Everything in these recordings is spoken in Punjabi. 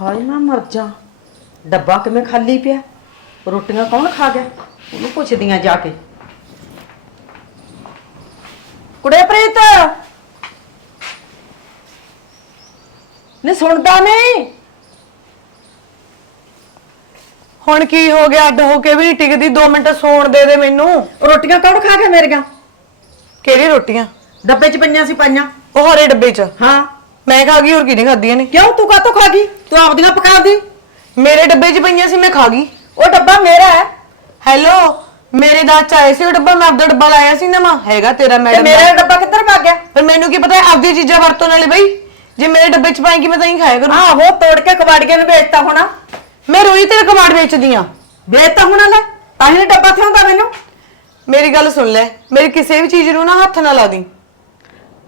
ਹਾਏ ਮੈਂ ਮਰ ਜਾ। ਡੱਬਾ ਕਿਵੇਂ ਖਾਲੀ ਪਿਆ? ਰੋਟੀਆਂ ਕੌਣ ਖਾ ਗਿਆ? ਉਹਨੂੰ ਪੁੱਛਦੀਆਂ ਜਾ ਕੇ। ਕੁੜੇ ਪ੍ਰੀਤ! ਨੇ ਸੁਣਦਾ ਨਹੀਂ। ਹੁਣ ਕੀ ਹੋ ਗਿਆ? ਅੱਡ ਹੋ ਕੇ ਵੀ ਨੀ ਟਿਕਦੀ। 2 ਮਿੰਟ ਸੌਣ ਦੇ ਦੇ ਮੈਨੂੰ। ਰੋਟੀਆਂ ਕੌਣ ਖਾ ਗਿਆ ਮੇਰੀਆਂ? ਕਿਹੜੀ ਰੋਟੀਆਂ? ਡੱਬੇ 'ਚ ਪਈਆਂ ਸੀ ਪਾਈਆਂ। ਉਹ ਹਰੇ ਡੱਬੇ 'ਚ। ਹਾਂ। ਮੈਂ ਖਾ ਗਈ ਹੋਰ ਕੀ ਨਹੀਂ ਖਾਦੀਆਂ ਨੇ। ਕਿਉਂ? ਤੂੰ ਕਾਤੋਂ ਖਾ ਗਈ? ਤੂੰ ਆਪਦੀਆਂ ਪਕਾ ਦੀ। ਮੇਰੇ ਡੱਬੇ 'ਚ ਪਈਆਂ ਸੀ ਮੈਂ ਖਾ ਗਈ। ਉਹ ਡੱਬਾ ਮੇਰਾ ਹੈ। ਹੈਲੋ ਮੇਰੇ ਦਾਚ ਆਏ ਸੀ ਉਹ ਡੱਬਾ ਮੈਂ ਆਪਦਾ ਡੱਬਾ ਲਾਇਆ ਸੀ ਨਾ ਮਾਂ ਹੈਗਾ ਤੇਰਾ ਤੇ ਮੈਡਮ ਮੇਰਾ ਡੱਬਾ ਕਿੱਧਰ ਭੱਗ ਗਿਆ? ਪਰ ਮੈਨੂੰ ਕੀ ਪਤਾ ਆਪਦੀ ਚੀਜ਼ਾਂ ਵਰਤੋਂ ਨਾਲੇ ਬਈ। ਜੇ ਮੇਰੇ ਡੱਬੇ 'ਚ ਪਾਏਗੀ ਮੈਂ ਤਾਂ ਹੀ ਖਾਇਆ ਕਰੂੰ ਆਹੋ ਤੋੜ ਕੇ ਕਬਾੜੀਆਂ ਨੂੰ ਵੇਚਤਾ ਹੋਣਾ। ਮੈਂ ਰੋਈ ਤੇਰੇ ਕਮਾੜ ਵੇਚਦੀ ਆ ਵੇਚਤਾ ਹੋਣਾ ਲੈ। ਤਾਂ ਹੀ ਡੱਬਾ ਥਿਆਉਂਦਾ ਮੈਨੂੰ। ਮੇਰੀ ਗੱਲ ਸੁਣ ਲੈ ਮੇਰੀ ਕਿਸੇ ਵੀ ਚੀਜ਼ ਨੂੰ ਨਾ ਹੱਥ ਨਾ ਲਾ ਦੀ।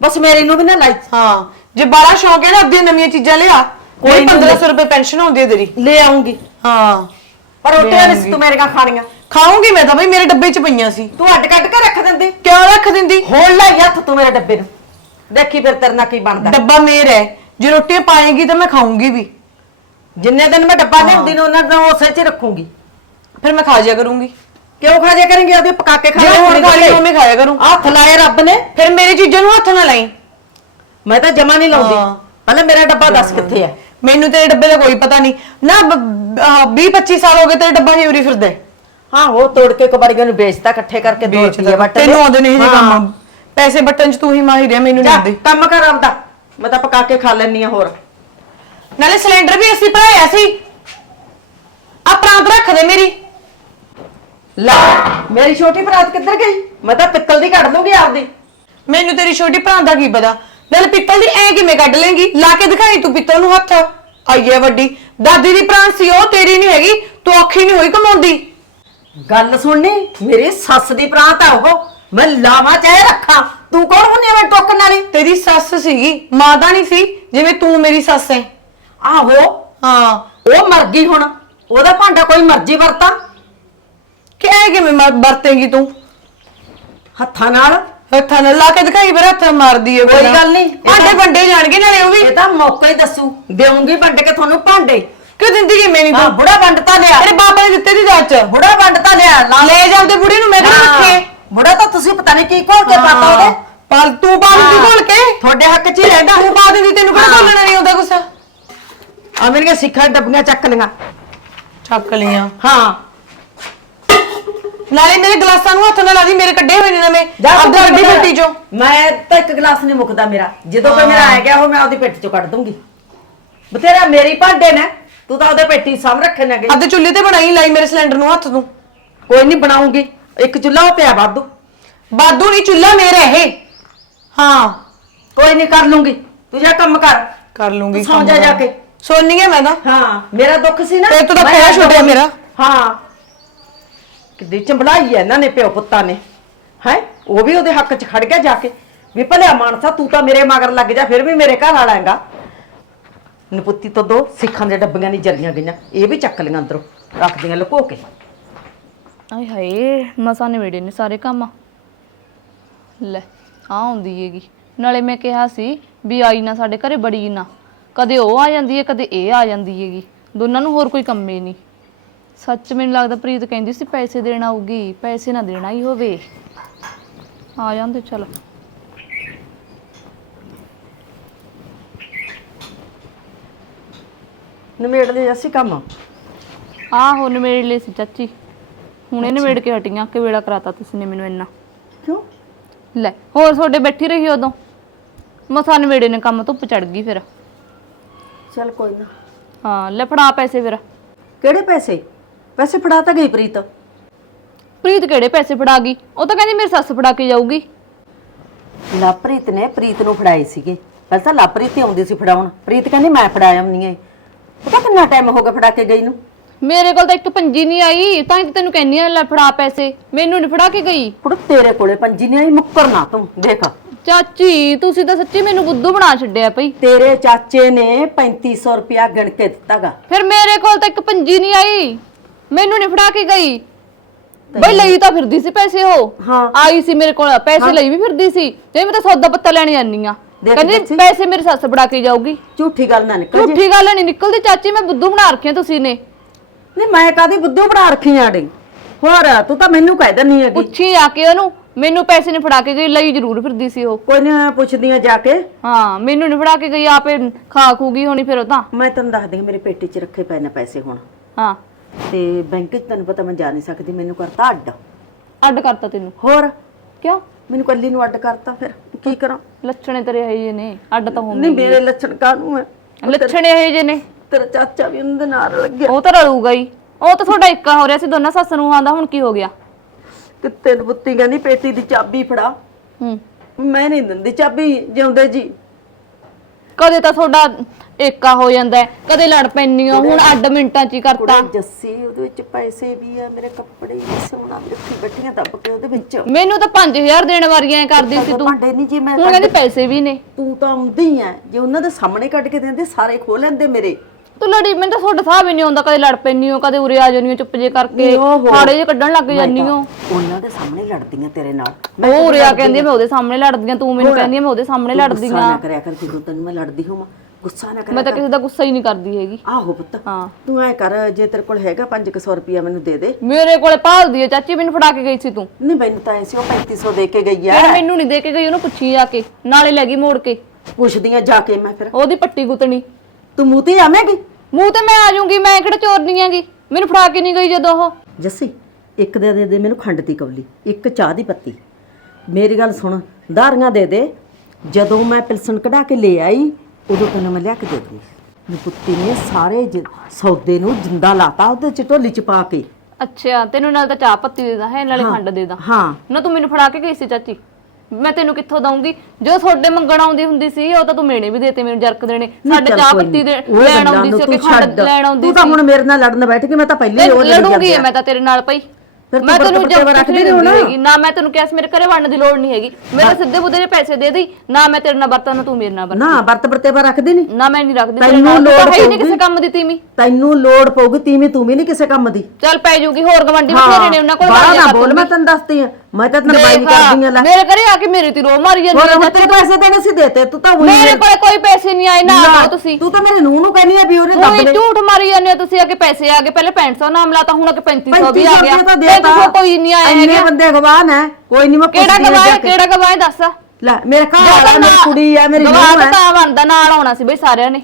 ਬਸ ਮੇਰੀ ਨੂੰ ਵੀ ਨਾ ਲਾਈ। ਹਾਂ ਜੇ ਬੜਾ ਸ਼ੌਂਕ ਹੈ ਨਾ ਅੱਧੀਆਂ ਨਵੀਆਂ ਚੀਜ਼ਾਂ ਲਿਆ ਕੋਈ ਕੋਈ ਨੀ 1500 ਰੁਪਏ ਪੈਨਸ਼ਨ ਆਉਂਦੀ ਹੈ ਤੇਰੀ। ਲੈ ਆਉਂਗੀ। ਹਾਂ। ਪਰ ਰੋਟੀਆਂ ਨਹੀਂ ਤੂੰ ਮੇਰੀਆਂ ਖਾਣੀਆਂ। ਖਾਉਂਗੀ ਮੈਂ ਤਾਂ ਬਈ ਮੇਰੇ ਡੱਬੇ 'ਚ ਪਈਆਂ ਸੀ। ਤੂੰ ਅੱਡ ਕੱਢ ਕੇ ਰੱਖ ਦਿੰਦੀ। ਕਿਉਂ ਰੱਖ ਦਿੰਦੀ? ਹੋਣ ਲਈ ਹੱਥ ਤੂੰ ਮੇਰੇ ਡੱਬੇ ਨੂੰ। ਦੇਖੀ ਫਿਰ ਤੇਰੇ ਨਾਲ ਕੀ ਬਣਦਾ। ਡੱਬਾ ਮੇਰਾ ਹੈ। ਜੇ ਰੋਟੀਆਂ ਪਾਏਗੀ ਤਾਂ ਮੈਂ ਖਾਉਂਗੀ ਵੀ। ਜਿੰਨੇ ਦਿਨ ਮੈਂ ਡੱਬਾ ਲਿਆਉਂਦੀ ਨੂੰ ਉਹਨਾਂ ਨੂੰ ਉਸੇ 'ਚ ਰੱਖੂੰਗੀ। ਫਿਰ ਮੈਂ ਖਾ ਜਿਆ ਕਰੂੰਗੀ। ਕਿਉਂ ਖਾ ਜਾ ਕਰਾਂਗੇ? ਉਹਦੇ ਪਕਾ ਕੇ ਖਾ ਜੇ ਹੁਣ ਖਾ ਲਈ ਉਵੇਂ ਖਾਇਆ ਕਰੂੰ। ਹੱਥ ਲਾਏ ਰੱਬ ਨੇ। ਫਿਰ ਮੇਰੀ ਚੀਜ਼ਾਂ ਨੂੰ ਹੱਥ ਨਾ ਲਾਈ। ਮੈਂ ਤਾਂ ਜਮਾ ਨਹੀਂ ਲਾਉਂਦੀ। ਹਾਂ। ਪਹਿਲਾਂ ਮੇਰਾ ਡੱਬਾ ਦੱਸ ਕਿੱਥੇ ਹੈ ਮੈਨੂੰ ਤੇਰੇ ਡੱਬੇ ਦਾ ਕੋਈ ਪਤਾ ਨਹੀਂ। ਨਾ 20 25 ਸਾਲ ਹੋ ਗਏ ਤੇਰੇ ਡੱਬਾ ਹੀ ਉਰੀ ਫਿਰਦਾ। ਹੈ। ਹਾਂ ਉਹ ਤੋੜ ਕੇ ਕਬਾੜੀਆਂ ਨੂੰ ਵੇਚਤਾ ਇਕੱਠੇ ਕਰਕੇ ਦੋ ਰੁਪਏ ਵੱਟ ਤੈਨੂੰ ਆਉਂਦੇ ਨਹੀਂ ਇਹ। ਕੰਮ। ਪੈਸੇ ਬੱਟਣ 'ਚ ਤੂੰ ਹੀ ਮਾਹਿਰ ਹੈ ਮੈਨੂੰ ਨਹੀਂ ਆਉਂਦੇ। ਕੰਮ ਕਰ ਆਪਦਾ। ਮੈਂ ਤਾਂ ਪਕਾ ਕੇ ਖਾ ਲੈਣੀ ਆ ਹੋਰ। ਨਾਲੇ ਸਿਲੰਡਰ ਵੀ ਅਸੀਂ ਭਰਾਇਆ ਸੀ ਆ ਪ੍ਰਾਂਤ ਰੱਖ ਦੇ ਮੇਰੀ। ਲੈ ਮੇਰੀ ਛੋਟੀ ਬਰਾਤ ਕਿੱਧਰ ਗਈ? ਮੈਂ ਤਾਂ ਪਿੱਤਲ ਦੀ ਕੱਢ ਲੂੰਗੀ ਆਪਦੀ। ਮੈਨੂੰ ਤੇਰੀ ਛੋਟੀ ਭਰਾ ਦਾ ਕੀ ਪਤਾ? ਨਾਲ ਪਿੱਤਲ ਦੀ ਐ ਕਿਵੇਂ ਕੱਢ ਲੇਂਗੀ? ਲਾ ਕੇ ਦਿਖਾਈ ਤੂੰ ਪਿੱਤਲ ਨੂੰ ਹੱਥ। ਆਈ ਹੈ ਵੱਡੀ। ਦਾਦੀ ਦੀ ਪ੍ਰਾਂਤ ਸੀ ਉਹ ਤੇਰੀ ਨਹੀਂ ਹੈਗੀ। ਤੂੰ ਔਖੀ ਨਹੀਂ ਹੋਈ ਕਮਾਉਂਦੀ। ਗੱਲ ਸੁਣਨੀ ਮੇਰੀ ਸੱਸ ਦੀ ਪ੍ਰਾਤ ਆ ਉਹ। ਮੈਂ ਲਾਵਾਂ ਚਾਹੇ ਰੱਖਾਂ। ਤੂੰ ਕੌਣ ਹੁੰਨੀ ਮੈਂ ਟੋਕਣ ਵਾਲੀ? ਤੇਰੀ ਸੱਸ ਸੀਗੀ। ਮਾਂ ਦਾ ਨਹੀਂ ਸੀ ਜਿਵੇਂ ਤੂੰ ਮੇਰੀ ਸੱਸ ਹੈ ਆਹੋ। ਹਾਂ। ਉਹ ਮਰ ਗਈ ਹੁਣ। ਉਹਦਾ ਭਾਂਡਾ ਕੋਈ ਮਰਜ਼ੀ ਵਰਤਾ। ਕਿ ਐ ਕਿਵੇਂ ਮਰ- ਵਰਤੇਂਗੀ ਤੂੰ? ਹੱਥਾਂ ਨਾਲ ਹੱਥਾਂ ਨਾਲ ਲਾ ਕੇ ਦਿਖਾਈ ਫਿਰ ਹੱਥ ਮਾਰਦੀ ਹੈ ਕੋਈ ਪਹਿਲਾਂ। ਗੱਲ ਨਹੀਂ, ਇਹ ਭਾਂਡੇ ਤਾਂ- ਵੰਡੇ ਜਾਣਗੇ ਨਾਲੇ ਉਹ ਵੀ। ਇਹ ਤਾਂ ਮੌਕਾ ਹੀ ਦੱਸੂ ਦੇਉਂਗੀ ਵੰਡ ਕੇ ਤੁਹਾਨੂੰ ਭਾਂਡੇ? ਕਿਉਂ ਦਿੰਦੀ ਕਿ ਮੈਨੂੰ ਹਾਂ ਤੂੰ? ਬੁੜਾ ਵੰਡਤਾ ਲਿਆ। ਤੇਰੇ ਬਾਬਾ ਨੇ ਦਿੱਤੇ ਦੀ ਦਾਚ ਬੁੜਾ ਵੰਡਤਾ ਲਿਆ ਲਾ ਲੈ ਜਾ ਉਹਦੇ ਬੁੜੀ ਨੂੰ ਮੈਂ ਕਿਹੜਾ ਰੱਖੇ? ਬੁੜਾ ਤਾਂ ਤੁਸੀਂ ਪਤਾ ਨਹੀਂ ਕੀ ਘੋਲ ਕੇ ਪਾਤਾ ਉਹਦੇ। ਪਰ ਤੂੰ ਪਾ ਦਿੰਦੀ ਘੋਲ ਕੇ? ਤੁਹਾਡੇ ਹੱਕ 'ਚ ਹੀ ਰਹਿੰਦਾ। ਤੂੰ ਪਾ ਦਿੰਦੀ ਤੈਨੂੰ ਕਿਹੜਾ ਹਾਂ। ਬੋਲਣਾ ਨਹੀਂ ਆਉਂਦਾ ਕੁਛ? ਆ ਮੇਰੀਆਂ ਸਿੱਖਾਂ ਡੱਬੀਆਂ ਚੱਕ ਲੀਆਂ ਚੱਕ ਲੀਆਂ ਹਾਂ। ਨਾਲੇ ਮੇਰੇ ਗਲਾਸਾਂ ਨੂੰ ਹੱਥ ਨਾਲ ਲਾ ਦੀ ਮੇਰੇ ਕੱਢੇ ਹੋਏ ਨੇ ਨਵੇਂ ਆਪਦੇ ਵੱਡੀ ਬਤਾ। ਫੱਟੀ ਚੋਂ। ਮੈਂ ਤਾਂ ਇੱਕ ਗਲਾਸ ਨਹੀਂ ਮੁੱਕਦਾ ਮੇਰਾ। ਜਦੋਂ ਕੋਈ ਮੇਰਾ ਆ ਗਿਆ ਉਹ ਮੈਂ ਉਹਦੀ ਪੇਟੀ ਚੋਂ ਕੱਢ ਦੂੰਗੀ। ਬਤੇਰਾ ਮੇਰੀ ਭਾਂਡੇ ਨੇ। ਤੂੰ ਤਾਂ ਉਹਦੇ ਪੇਟੀ ਸਾਹਮ ਰੱਖੇ ਨੇਗੇ ਅੱਧੇ ਚੁੱਲ੍ਹੇ ਤੇ ਬਣਾਈ ਲਾਈ ਮੇਰੇ ਸਿਲੰਡਰ ਨੂੰ ਹੱਥ ਤੂੰ ਕੋਈ ਨਹੀਂ ਬਣਾਉਂਗੀ। ਇੱਕ ਚੁੱਲ੍ਹਾ ਉਹ ਪਿਆ ਵਾਧੂ। ਬਾਦੂ ਨਹੀਂ ਚੁੱਲ੍ਹਾ ਮੇਰਾ ਇਹ। ਹਾਂ ਕੋਈ ਨਹੀਂ ਕਰ ਲੂੰਗੀ। ਤੂੰ ਜਾ ਕੰਮ ਕਰ। ਕਰ ਲੂੰਗੀ ਸੌਂ ਜਾ ਜਾ ਕੇ। ਸੋਨੀ ਹੈ ਮੈਂ ਤਾਂ। ਹਾਂ ਮੇਰਾ ਦੁੱਖ ਸੀ ਨਾ। ਤੇ ਤੂੰ ਤਾਂ ਖੋਇਆ ਛੁੱਟਿਆ ਮੇਰਾ। ਹਾਂ। ਕਿੱਦੀ ਚੰਬਲਾਈ ਐ ਇਹਨਾਂ ਨੇ ਪਿਓ ਪੁੱਤਾਂ ਨੇ। ਹੈ? ਉਹ ਵੀ ਉਹਦੇ ਹੱਕ 'ਚ ਖੜ ਗਿਆ ਜਾ ਕੇ। ਵੀ ਭਲਿਆ ਮਾਨਸਾ, ਤੂੰ ਤਾਂ ਮੇਰੇ ਮਗਰ ਲੱਗ ਜਾ, ਫਿਰ ਵੀ ਮੇਰੇ ਘਰ ਵਾਲਾ ਹੈਗਾ। ਨਪੁੱਤੀ ਤੋਂ ਦੋ ਸਿੱਖਾਂ ਦੇ ਡੱਬੀਆਂ ਨਹੀਂ ਜਲੀਆਂ ਗਈਆਂ। ਇਹ ਵੀ ਚੱਕ ਲਈਆਂ ਅੰਦਰੋਂ, ਰੱਖਦੀਆਂ ਲੁਕੋ ਕੇ। ਆਏ ਹਾਏ, ਮਸਾਂ ਨਿਬੇੜੇ ਨੇ ਸਾਰੇ ਕੰਮ। ਲੈ ਆ ਆਉਂਦੀ ਹੈਗੀ। ਨਾਲੇ ਮੈਂ ਕਿਹਾ ਸੀ ਵੀ ਆਈ ਨਾ ਸਾਡੇ ਘਰੇ ਬੜੀ ਨਾ। ਕਦੇ ਉਹ ਆ ਜਾਂਦੀ ਹੈ, ਕਦੇ ਇਹ ਆ ਜਾਂਦੀ ਹੈਗੀ। ਦੋਨਾਂ ਨੂੰ ਹੋਰ ਕੋਈ ਕੰਮ ਹੀ ਨਹੀਂ। ਸੱਚ ਮੈਨੂੰ ਲੱਗਦਾ ਪ੍ਰੀਤ ਕਹਿੰਦੀ ਸੀ ਪੈਸੇ ਦੇਣ ਆਊਗੀ ਪੈਸੇ ਨਾ ਦੇਣਾ ਹੀ ਹੋਵੇ। ਆ ਜਾਂਦੇ ਚਲ। ਨਿਮੇੜ ਲਈ ਅਸੀਂ ਕੰਮ? ਆਹੋ ਨਿਬੇੜ ਲਈ ਸੀ ਚਾਚੀ। ਹੁਣੇ ਨਿਬੇੜ ਕੇ ਹਟੀਆਂ ਕਿ ਵੇਲਾ ਕਰਾਤਾ ਤੁਸੀਂ ਨੇ ਮੈਨੂੰ ਇੰਨਾ। ਕਿਉਂ? ਲੈ ਹੋਰ ਤੁਹਾਡੇ ਬੈਠੀ ਰਹੀ ਉਦੋਂ? ਮਸਾਂ ਨਿਬੇੜੇ ਨੇ ਕੰਮ ਧੁੱਪ ਚੜ ਗਈ ਫਿਰ। ਚੱਲ ਕੋਈ ਨਾ। ਹਾਂ ਲੈ ਫੜਾ ਪੈਸੇ ਫਿਰ। ਕਿਹੜੇ ਪੈਸੇ? ਪੈਸੇ ਫੜਾ ਤਾਂ ਗਈ ਪ੍ਰੀਤ। ਪ੍ਰੀਤ ਕਿਹੜੇ ਪੈਸੇ ਫੜਾ ਗਈ? ਉਹ ਤਾਂ ਕਹਿੰਦੀ ਮੇਰੀ ਸੱਸ ਫੜਾ ਕੇ ਜਾਊਗੀ। ਲਾਪ੍ਰੀਤ ਨੇ ਪ੍ਰੀਤ ਨੂੰ ਫੜਾਏ ਸੀਗੇ। ਪਹਿਲਾਂ ਤਾਂ ਲਾਪ੍ਰੀਤ ਹੀ ਆਉਂਦੀ ਸੀ ਫੜਾਉਣ। ਪ੍ਰੀਤ ਕਹਿੰਦੀ ਮੈਂ ਫੜਾਇਆ ਨਹੀਂ ਹੈ ਪਤਾ ਕਿੰਨਾ ਟਾਈਮ ਹੋ ਗਿਆ ਫੜਾ ਕੇ ਗਈ ਨੂੰ? ਮੇਰੇ ਕੋਲ ਤਾਂ ਇੱਕ ਪੰਜੀ ਨਹੀਂ ਆਈ ਤਾਂ ਹੀ ਤਾਂ ਤੈਨੂੰ ਕਹਿੰਨੀ ਆ ਲੈ ਫੜਾ ਪੈਸੇ। ਮੈਨੂੰ ਨਹੀਂ ਫੜਾ ਕੇ ਗਈ। ਕੁੜ ਤੇਰੇ ਕੋਲੇ ਪੰਜੀ ਨਹੀਂ ਆਈ ਮੁੱਕਰ ਨਾ ਤੂੰ ਦੇਖ। ਚਾਚੀ ਤੁਸੀਂ ਤਾਂ ਸੱਚੀ ਮੈਨੂੰ ਬੁੱਧੂ ਬਣਾ ਛੱਡਿਆ ਭਈ। ਤੇਰੇ ਚਾਚੇ ਨੇ 3500 ਰੁਪਇਆ ਗਿਣ ਕੇ ਦਿੱਤਾਗਾ। ਫਿਰ ਮੇਰੇ ਕੋਲ ਤਾਂ ਇੱਕ ਪੰਜੀ ਨਹੀਂ ਆਈ। ਮੈਨੂੰ ਨਹੀਂ ਫੜਾ ਕੇ ਗਈ। ਬਈ ਲਈ ਤਾਂ ਫਿਰਦੀ ਸੀ ਪੈਸੇ ਉਹ। ਹਾਂ। ਆਈ ਸੀ ਮੇਰੇ ਕੋਲ ਪੈਸੇ ਲਈ ਵੀ ਫਿਰਦੀ ਸੀ। ਤੇ ਮੈਂ ਤਾਂ ਸੌਦਾ ਪੱਤਾ ਲੈਣ ਜਾਂਦੀ ਆ ਦੇਖ ਕਹਿੰਦੀ ਪੈਸੇ ਮੇਰੀ ਸੱਸ ਫੜਾ ਕੇ ਜਾਊਗੀ। ਝੂਠੀ ਗੱਲ ਨਾ ਨਿਕਲ ਜੇ। ਝੂਠੀ ਗੱਲ ਨਹੀਂ ਨਿਕਲਦੀ ਚਾਚੀ ਮੈਂ ਬੁੱਧੂ ਬਣਾ ਰੱਖਿਆ ਤੁਸੀਂ ਨੇ। ਨਹੀਂ ਮੈਂ ਕਾਦੀ ਬੁੱਧੂ ਬਣਾ ਰੱਖੀ ਆੜੀ ਹੋਰ ਤੂੰ ਤਾਂ ਮੈਨੂੰ ਕਹਿ ਦਿੰਨੀ ਹੈਗੀ। ਪੁੱਛੀ ਆ ਕੇ ਉਹਨੂੰ ਮੈਨੂੰ ਪੈਸੇ ਨਹੀਂ ਫੜਾ ਕੇ ਗਈ ਲਈ ਜ਼ਰੂਰ ਫਿਰਦੀ ਸੀ ਉਹ। ਕੋਈ ਨਾ ਪੁੱਛਦੀ ਆ ਜਾ ਕੇ। ਹਾਂ ਮੈਨੂੰ ਨਹੀਂ ਫੜਾ ਕੇ ਗਈ ਆਪੇ ਖਾ ਖੂਗੀ ਹੋਣੀ ਫਿਰ ਉਹ ਤਾਂ। ਮੈਂ ਤੈਨੂੰ ਦੱਸਦੀ ਹਾਂ ਮੇਰੇ ਪੇਟੀ 'ਚ ਰੱਖੇ ਪਏ ਨੇ ਪੈਸੇ ਹੁਣ। ਹਾਂ। ਤੇ ਬੈਂਕ 'ਚ ਤੈਨੂੰ ਪਤਾ ਮੈਂ ਜਾ ਨਹੀਂ ਸਕਦੀ ਮੈਨੂੰ ਕਰਤਾ ਅੱਡ। ਅੱਡ ਕਰਤਾ ਤੈਨੂੰ? ਹੋਰ? ਕਿਉਂ? ਮੈਨੂੰ ਕੱਲੀ ਨੂੰ ਅੱਡ ਕਰਤਾ ਫਿਰ ਕੀ ਕਰਾਂ? ਲੱਛਣੇ ਤੇਰੇ ਇਹ ਜੇ ਨੇ ਅੱਡ ਤਾਂ ਹੋਣਗੇ ਨਹੀਂ ਮੇਰੇ ਲੱਛਣ ਕਾਹਨੂੰ ਹੈ ਲੱਛਣੇ ਇਹ ਜੇ ਨੇ। ਤੇਰਾ ਚਾਚਾ ਵੀ ਉਹਨਾਂ ਦੇ ਨਾਲ ਲੱਗਿਆ। ਉਹ ਤਾਂ ਰਲੂਗਾ ਹੀ। ਉਹ ਤਾਂ ਤੁਹਾਡਾ ਇੱਕਾ ਹੋ ਰਿਹਾ ਸੀ ਦੋਨਾਂ ਸੱਸ ਨੂੰ ਆਂਦਾ ਹੁਣ ਕੀ ਹੋ ਗਿਆ? ਕਿਤੇ ਬੁੱਤੀ ਕਹਿੰਦੀ ਪੇਟੀ ਦੀ ਚਾਬੀ ਫੜਾ। ਹੂੰ। ਮੈਂ ਨਹੀਂ ਦਿੰਦੀ ਚਾਬੀ ਜਿਉਂਦੇ ਜੀ। ਕਦੇ ਤਾਂ ਤੁਹਾਡਾ ਏਕਾ ਹੋ ਜਾਂਦਾ ਹੈ, ਕਦੇ ਲੜ ਪੈਣੀ ਹੋ ਹੁਣ ਅੱਡ ਮਿੰਟਾਂ ਚ ਹੀ ਕਰਤਾ। ਕੁੜੇ ਜੱਸੀ ਉਹਦੇ ਵਿੱਚ ਪੈਸੇ ਵੀ ਆ ਮੇਰੇ ਕੱਪੜੇ ਵੀ ਸੋਨਾ ਰੱਖੀ ਬੈਠੀਆਂ ਦੱਬ ਕੇ ਉਹਦੇ ਵਿੱਚ। ਮੈਨੂੰ ਤਾਂ 5000 ਦੇਣ ਵਾਰੀਆਂ ਐ ਕਰਦੀ ਸੀ ਤੂੰ। ਭਾਂਡੇ ਨਹੀਂ ਜੀ ਮੈਂ ਹੁਣ ਪੈਸੇ ਵੀ ਨੇ। ਤੂੰ ਤਾਂ ਆਉਂਦੀ ਐ ਜੇ ਉਹਨਾਂ ਦੇ ਸਾਹਮਣੇ ਕੱਢ ਕੇ ਦਿੰਦੇ ਸਾਰੇ ਖੋ ਲੈਂਦੇ ਮੇਰੇ। ਤੂੰ ਲੜੀ ਮੈਨੂੰ ਤਾਂ ਤੁਹਾਡਾ ਸਾਹ ਵੀ ਨਹੀਂ ਆਉਂਦਾ ਕਦੇ ਲੜ ਪੈਣੀ ਹੋ ਕਦੇ ਉਰੇ ਆ ਜਾਨੀ ਹੋ ਚੁੱਪ ਜੇ ਕਰਕੇ। ਓਹੋ। ਹਾੜੇ ਜੇ ਕੱਢਣ ਲੱਗ ਜਾਨੀ ਹੋ। ਉਹਨਾਂ ਦੇ ਸਾਹਮਣੇ ਲੜਦੀਆਂ ਤੇਰੇ ਨਾਲ। ਉਹ ਉਰੇ ਆ ਕਹਿੰਦੀ ਆ, ਮੈਂ ਉਹਦੇ ਸਾਹਮਣੇ ਲੜਦੀਆਂ ਤੂੰ ਮੈਨੂੰ ਕਹਿੰਦੀ ਆ, ਮੈਂ ਉਹਦੇ ਸਾਹਮਣੇ ਲੜਦੀ ਗੁੱਸਾ ਆ ਨਾ ਕਰਿਆ ਕਰ ਜਦੋਂ ਤੈਨੂੰ ਮੈਂ ਲੜਦੀ ਹੋਵਾਂ ਗੁੱਸਾ ਨਾ ਕਰਿਆ ਮੈਂ ਤਾਂ ਕਿਸੇ ਦਾ ਗੁੱਸਾ ਹੀ ਨਹੀਂ ਕਰਦੀ ਹੈਗੀ। ਆਹੋ ਪੁੱਤ ਹਾਂ। ਤੂੰ ਐ ਕਰ ਜੇ ਤੇਰੇ ਕੋਲ ਹੈਗਾ 500 ਰੁਪਿਆ ਮੈਨੂੰ ਦੇ ਦੇ। ਮੇਰੇ ਕੋਲੇ ਭਾਲਦੀ ਆ ਚਾਚੀ ਮੈਨੂੰ ਫੜਾ ਕੇ ਗਈ ਸੀ ਤੂੰ। ਨਹੀਂ ਮੈਨੂੰ ਤਾਂ ਐ ਸੀ ਉਹ 3500 ਦੇ ਕੇ ਗਈ ਆ। ਫਿਰ ਮੈਨੂੰ ਨਹੀਂ ਦੇ ਕੇ ਗਈ ਉਹਨੂੰ ਪੁੱਛੀ ਜਾ ਕੇ ਨਾਲੇ ਲੈ ਗਈ ਮੋੜ ਕੇ। ਪੁੱਛਦੀਆਂ ਜਾ ਕੇ ਮੈਂ ਫਿਰ। ਉਹਦੀ ਪੱਟੀ ਗੁੱਤਣੀ। ਤੂੰ ਮੂੰਹ ਤੇ ਆਵੇਂਗੀ? ਮੂੰਹ ਤੇ ਮੈਂ ਆ ਜਾਊਂਗੀ ਮੈਂ ਕਿਹੜਾ ਚੋਰ ਨਹੀਂ ਆਂਗੀ ਮੈਨੂੰ ਫੜਾ ਕੇ ਨਹੀਂ ਗਈ ਜਦੋਂ ਉਹ। ਜੱਸੀ ਇੱਕ ਦੇ ਦੇ ਦੇ ਮੈਨੂੰ ਖੰਡ ਦੀ ਕਵਲੀ ਇੱਕ ਚਾਹ ਦੀ ਪੱਤੀ। ਮੇਰੀ ਗੱਲ ਸੁਣ ਧਾਰੀਆਂ ਦੇ ਦੇ। ਜਦੋਂ ਮੈਂ ਪਿਲਸਣ ਕਢਾ ਕੇ ਲੈ ਆਈ ਉਦੋਂ ਤੈਨੂੰ ਮੈਂ ਲਿਆ ਕੇ ਦੇ ਦੂੰਗੀ। ਮੇਰੀ ਪੁੱਤੀ ਨੇ ਸਾਰੇ ਜ- ਸੌਦੇ ਨੂੰ ਜਿੰਦਾ ਲਾਤਾ ਉਹਦੇ ਚ ਢੋਲੀ ਚ ਪਾ ਕੇ। ਅੱਛਾ ਤੈਨੂੰ ਨਾਲ ਤਾਂ ਚਾਹ ਪੱਤੀ ਦੇ ਦਾਂ ਹੈ ਨਾਲੇ ਖੰਡ ਦੇ ਦਾਂ। ਹਾਂ। ਨਾ ਤੂੰ ਮੈਨੂੰ ਫੜਾ ਕੇ ਗਈ ਸੀ ਚਾਚੀ। ਮੈਂ ਤੈਨੂੰ ਕਿੱਥੋਂ ਦਊਂਗੀ? ਜੋ ਤੁਹਾਡੇ ਮੰਗਣ ਆਉਂਦੀ ਹੁੰਦੀ ਸੀ ਉਹ ਤਾਂ ਤੂੰ ਮੇਣੇ ਵੀ ਦੇਤੇ ਮੈਨੂੰ ਜਰਕ ਦੇਣੇ। ਸਾਡੇ ਚਾਹ ਪੱਤੀ। ਦੇ ਲੈਣ ਆਉਂਦੀ ਸੀ ਕਿ ਖੰਡ ਛੱਡ। ਲੈਣ ਆਉਂਦੀ ਤੂੰ ਤਾਂ ਹੁਣ ਮੇਰੇ ਨਾਲ ਲੜਨ ਬੈਠ ਗਈ ਮੈਂ ਤਾਂ ਪਹਿਲੇ ਹੀ ਉਹ ਲੜੂੰਗੀ। ਮੈਂ ਤਾਂ ਤੇਰੇ ਨਾਲ ਪਈ ਮੈਂ ਤੈਨੂੰ ਜਦ ਰੱਖਦੀ ਰੱਖਦੀ ਨੀ ਹੁਣ। ਨਾ ਮੈਂ ਤੈਨੂੰ ਕਿਹਾ ਸੀ ਮੇਰੇ ਘਰੇ ਵੜਨ ਦੀ ਲੋੜ ਨਹੀਂ ਹੈਗੀ। ਮੇਰੇ ਸਿੱਧੇ ਬੁੱਧੇ ਦੇ ਪੈਸੇ ਦੇ ਦੀ ਨਾ ਮੈਂ ਤੇਰੇ ਨਾਲ ਵਰਤਾਂ ਨਾ ਤੂੰ ਮੇਰੇ ਨਾਲ ਵਰਤ ਨਾ ਵਰਤ ਵਰਤੇਵਾ ਰੱਖਦੀ ਨਹੀਂ। ਨਾ ਮੈਂ ਨਹੀਂ ਰੱਖਦੀ ਤੈਨੂੰ ਲੋੜ ਹੈ ਹੀ ਨਹੀਂ ਪਊਗੀ। ਕਿਸੇ ਕੰਮ ਦੀ ਤੀਵੀਂ। ਤੈਨੂੰ ਲੋੜ ਪਊਗੀ ਤੀਵੀਂ ਤੂੰ ਵੀ ਨਹੀਂ ਕਿਸੇ ਕੰਮ ਦੀ। ਚੱਲ ਪੈ ਜੂਗੀ ਹੋਰ ਗਵੰਡੀ ਬਥੇਰੇ ਨੇ ਉਹਨਾਂ ਕੋਲ ਬਾਹਰ ਨਾ ਬੋਲ ਮੈਂ ਤੈਨੂੰ ਦੱਸਦੀ ਆ। ਮੈਂ ਤਾਂ ਤੈਨੂੰ ਬਾਈ ਨਹੀਂ ਕਰਦੀ ਆ ਲੈ। ਮੇਰੇ ਘਰੇ ਆ ਕੇ ਮੇਰੇ ਤੇ ਰੋ ਮਾਰੀ ਜਾਂਦੀ ਹੋਰ ਆ ਹੁਣ ਤੇਰੇ ਪੈਸੇ ਦੇਣੇ ਸੀ ਦੇਤੇ ਤੂੰ ਤਾਂ ਉਹੀ ਮੇਰੇ ਕੋਲ ਕੋਈ ਪੈਸੇ ਨਹੀਂ ਆਏ ਨਾ ਆਓ ਤੁਸੀਂ। ਤੂੰ ਤਾਂ ਮੇਰੇ ਨੂੰਹ ਨੂੰ ਕਹਿੰਦੀ ਆ ਵੀ ਉਹਨੇ ਕੋਈ ਦੱਬ ਦੇ ਝੂਠ ਮਾਰੀ ਜਾਂਦੇ ਹੋ ਤੁਸੀਂ ਆ ਕੇ ਪੈਸੇ ਆ ਗਏ ਪਹਿਲੇ 500 ਨਾਮ ਲਾਤਾ ਹੁਣ ਆ ਕੇ 3500 ਵੀ ਆ 3500 ਗਿਆ। ਰੁਪਏ ਤਾਂ 3500 ਦੇਤਾ। ਕੋਈ ਨਹੀਂ ਆਇਆ ਇੰਨੇ ਹੈਗਾ। ਬੰਦੇ ਗਵਾਹ ਨੇ ਕੋਈ ਨਹੀਂ ਮੈਂ ਕਿਹੜਾ ਪੁੱਛਦੀ ਆ ਗਵਾਹ ਜਾ ਹੈ ਕੇ। ਕਿਹੜਾ ਗਵਾਹ ਹੈ ਦੱਸ। ਲੈ ਮੇਰੇ ਘਰ ਵਾਲਾ ਮੇਰੀ ਕੁੜੀ ਆ ਮੇਰੀ ਗਵਾਹ ਨੂੰਹ ਤਾਂ ਹੈ। ਤਾਂ ਬਣਦਾ ਨਾਲ ਆਉਣਾ ਸੀ ਬਈ ਸਾਰਿਆਂ ਨੇ।